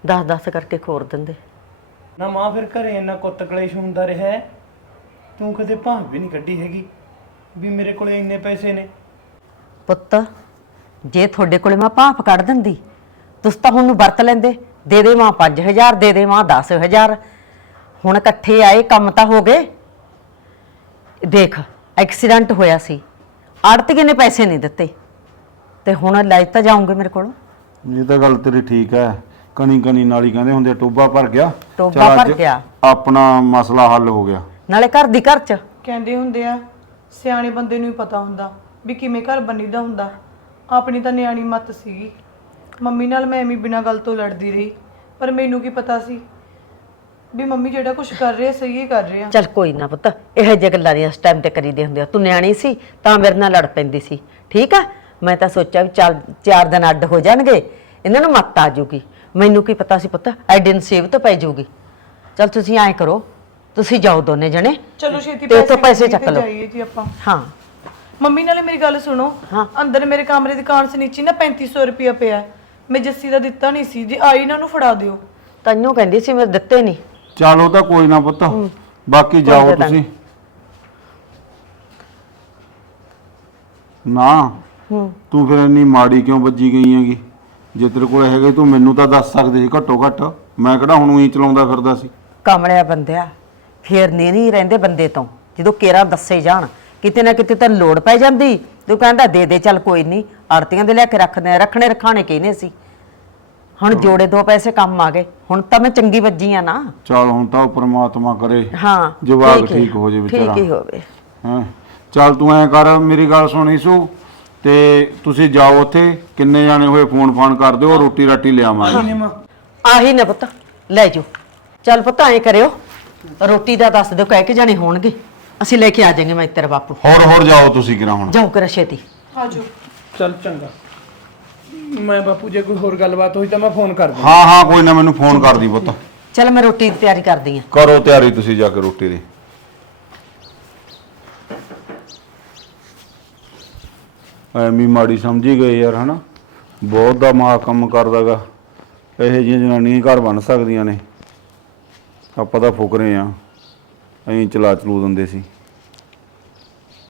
10-10 ਕਰਕੇ ਖੋਰ ਦਿੰਦੇ। ਨਾ ਮਾਂ ਫਿਰ ਘਰੇ ਇੰਨਾ ਕੁੱਤ ਕਲੇਸ਼ ਹੁੰਦਾ ਰਿਹਾ ਹੈ। ਤੂੰ ਕਦੇ ਭਾਂ ਵੀ ਨਹੀਂ ਕੱਢੀ ਹੈਗੀ ਵੀ ਮੇਰੇ ਕੋਲੇ ਇੰਨੇ ਪੈਸੇ ਨੇ। ਪੁੱਤ ਜੇ ਤੁਹਾਡੇ ਕੋਲੇ ਮੈਂ ਭਾਫ ਕੱਢ ਦਿੰਦੀ ਤੁਸੀਂ ਤਾਂ ਹੁਣ ਨੂੰ ਵਰਤ ਲੈਂਦੇ। ਦੇ ਦੇ ਮਾਂ 5000 ਦੇ ਦੇ ਮਾਂ 10000 ਹੁਣ ਇਕੱਠੇ ਆਏ ਕੰਮ ਤਾਂ ਹੋ ਗਏ। ਦੇਖ ਐਕਸੀਡੈਂਟ ਹੋਇਆ ਸੀ। ਆੜਤੀਏ ਨੇ ਪੈਸੇ ਨਹੀਂ ਦਿੱਤੇ। ਤੇ ਹੁਣ ਲੈ ਤਾਂ ਜਾਉਂਗੇ ਮੇਰੇ ਕੋਲੋਂ। ਇਹ ਤਾਂ ਗੱਲ ਤੇਰੀ ਠੀਕ ਹੈ। ਕਣੀ ਕਣੀ ਨਾਲੀ ਕਹਿੰਦੇ ਹੁੰਦੇ ਆ, ਟੋਬਾ ਭਰ ਗਿਆ। ਟੋਭਾ ਚੱਲ ਭਰ ਅੱਜ ਗਿਆ। ਆਪਣਾ ਮਸਲਾ ਹੱਲ ਹੋ ਗਿਆ। ਨਾਲੇ ਘਰ ਦੀ ਘਰ ਚ। ਕਹਿੰਦੇ ਹੁੰਦੇ ਆ ਸਿਆਣੇ ਬੰਦੇ ਨੂੰ ਹੀ ਪਤਾ ਹੁੰਦਾ ਵੀ ਕਿਵੇਂ ਘਰ ਬਣੀਦਾ ਹੁੰਦਾ। ਆਪਣੀ ਤਾਂ ਨਿਆਣੀ ਮੱਤ ਸੀਗੀ। ਮੰਮੀ ਨਾਲ ਮੈਂ ਐਵੇਂ ਬਿਨਾਂ ਗੱਲ ਤੋਂ ਲੜਦੀ ਰਹੀ ਪਰ ਮੈਨੂੰ ਕੀ ਪਤਾ ਸੀ ਵੀ ਮੰਮੀ ਜਿਹੜਾ ਕੁਝ ਕਰ ਰਹੇ ਆ, ਸਹੀ ਹੀ ਕਰ ਰਹੇ। ਆ ਚੱਲ ਕੋਈ ਨਾ ਪੁੱਤ ਇਹੋ ਜਿਹੇ ਗੱਲਾਂ ਨਹੀਂ ਇਸ ਟਾਈਮ ਤੇ ਕਰੀਦੇ ਹੁੰਦੇ ਆ। ਤੂੰ ਨਿਆਣੀ ਸੀ ਤਾਂ ਮੇਰੇ ਨਾਲ ਲੜ ਪੈਂਦੀ ਸੀ। ਠੀਕ ਆ? ਮੈਂ ਤਾਂ ਸੋਚਿਆ ਵੀ ਚੱਲ ਚਾਰ ਦਿਨ ਅੱਡ ਹੋ ਜਾਣਗੇ ਇਹਨਾਂ ਨੂੰ ਮੱਤ ਆ ਜੂਗੀ ਮੈਨੂੰ ਕੀ ਪਤਾ ਸੀ ਪੁੱਤ ਐਡੀ ਨਸੀਬਤ ਪੈ ਜੂਗੀ ਚੱਲ ਤੁਸੀਂ ਐਂ ਕਰੋ ਤੁਸੀਂ ਜਾਓ ਦੋਨੇ ਜਣੇ। ਚਲੋ ਛੇਤੀ ਤੇ ਉੱਥੋਂ ਪੈਸੇ ਚੱਕ ਤੇ ਲਓ। ਜਾਈਏ ਜੀ ਆਪਾਂ। ਹਾਂ। ਮੰਮੀ ਨਾਲੇ ਮੇਰੀ ਗੱਲ ਸੁਣੋ। ਹਾਂ। ਅੰਦਰ ਮੇਰੇ ਕਮਰੇ ਦੀ ਕਾਂਚ ਨੀਚੇ ਨਾ 3500 ਰੁਪਇਆ ਪਿਆ ਮੈਂ ਜੱਸੀ ਦਾ ਦਿੱਤਾ ਨਹੀਂ ਸੀ ਜੇ ਆਈ ਇਹਨਾਂ ਨੂੰ ਫੜਾ ਦਿਓ। ਤੈਨੂੰ ਕਹਿੰਦੀ ਸੀ ਮੈਂ ਦਿੱਤੇ ਨਹੀਂ। ਚਲ ਉਹ ਤਾਂ ਕੋਈ ਨਾ ਪੁੱਤ ਬਾਕੀ ਜਾਓ। ਤੁਸੀਂ। ਨਾ ਹੂੰ। ਤੂੰ ਫਿਰ ਇੰਨੀ ਮਾੜੀ ਕਿਉਂ ਵੱਜੀ ਗਈ ਹੈਗੀ? ਜੇ ਤੇਰੇ ਕੋਲ ਹੈਗੇ ਤੂੰ ਮੈਨੂੰ ਤਾਂ ਦੱਸ ਸਕਦੇ ਸੀ ਘੱਟੋ ਘੱਟ ਮੈਂ ਕਿਹੜਾ ਹੁਣ ਉਹੀ ਚਲਾਉਂਦਾ ਫਿਰਦਾ ਸੀ। ਕਮਲਿਆ ਬੰਦਿਆ ਫੇਰ ਨਹੀਂ ਨਹੀਂ ਰਹਿੰਦੇ ਬੰਦੇ ਤੋਂ ਜਦੋਂ ਕੇਰਾ ਦੱਸੇ ਜਾਣ। ਕਿਤੇ ਨਾ ਕਿਤੇ ਤਾਂ ਲੋੜ ਪੈ ਜਾਂਦੀ। ਤੂੰ ਕਹਿੰਦਾ ਦੇ ਦੇ ਚੱਲ ਕੋਈ ਨਹੀਂ ਆੜਤੀਆਂ ਦੇ ਲੈ ਕੇ ਰੱਖਦੇ ਆ, ਰੱਖਣੇ ਰਖਾਣੇ ਕਿਹਨੇ ਸੀ? ਹੁਣ ਜੋੜੇ ਦੋ ਪੈਸੇ ਕੰਮ ਆ ਗਏ। ਹੁਣ ਤਾਂ ਮੈਂ ਚੰਗੀ ਵੱਜੀ ਆ ਨਾ। ਚਲ ਹੁਣ ਤਾਂ ਉਹ ਪ੍ਰਮਾਤਮਾ ਕਰੇ। ਹਾਂ ਜਵਾਕ ਹੈ, ਠੀਕ ਹੋ ਜੇ ਵਿਚਾਰਾ ਠੀਕ ਹੀ ਹੋਵੇ। ਹੈਂ? ਚੱਲ ਤੂੰ ਐ ਕਰ ਮੇਰੀ ਗੱਲ ਸੁਣ ਇਸੂ ਤੇ ਤੁਸੀਂ ਜਾਓ ਉੱਥੇ ਕਿੰਨੇ ਜਾਣੇ ਹੋਏ ਫੋਨ ਫਾਨ ਕਰ ਦਿਓ ਰੋਟੀ ਰਾਟੀ ਲਿਆਵਾਂਗੇ ਆਹੀ ਨਾ ਪੁੱਤ ਲੈ ਜਾਓ। ਚੱਲ ਪੁੱਤ ਐਂ ਕਰਿਓ ਰੋਟੀ ਦਾ ਦੱਸ ਦਿਓ ਕਹਿ ਕੇ ਜਾਣੇ ਹੋਣਗੇ। ਅਸੀਂ ਲੈ ਕੇ ਆ ਜਾਵਾਂਗੇ ਮੈਂ ਤੇਰਾ ਬਾਪੂ ਹੋਰ ਹੋਰ ਜਾਓ ਤੁਸੀਂ ਕਿਰਾ ਹੁਣ। ਜਾਓ ਕਰ ਛੇਤੀ। ਆਜੋ। ਚੱਲ ਚੰਗਾ। ਮੈਂ ਬਾਪੂ ਜੇ ਕੋਈ ਹੋਰ ਗੱਲਬਾਤ ਹੋਈ ਤਾਂ ਮੈਂ ਫੋਨ ਕਰ ਦੂੰ ਹਾਂ ਹਾਂ ਕੋਈ ਨਾ ਮੈਨੂੰ ਫੋਨ ਕਰ ਦੀ ਪੁੱਤ। ਚੱਲ ਮੈਂ ਰੋਟੀ ਦੀ ਤਿਆਰੀ ਕਰਦੀ ਆ। ਕਰੋ ਤਿਆਰੀ ਤੁਸੀਂ ਜਾ ਕੇ ਰੋਟੀ ਦੀ। ਐਵੇਂ ਹੀ ਮਾੜੀ ਸਮਝੀ ਗਏ ਯਾਰ ਹਨਾ? ਬਹੁਤ ਦਾ ਮਾ ਕੰਮ ਕਰਦਾਗਾ। ਇਹੋ ਜਿਹੀਆਂ ਜਨਾਨੀਆਂ ਹੀ ਘਰ ਬਣ ਸਕਦੀਆਂ ਨੇ। ਆਪਾਂ ਤਾਂ ਫੁਕਰੇ ਆ। ਅਸੀਂ ਚਲਾ ਚਲੂ ਦਿੰਦੇ ਸੀ।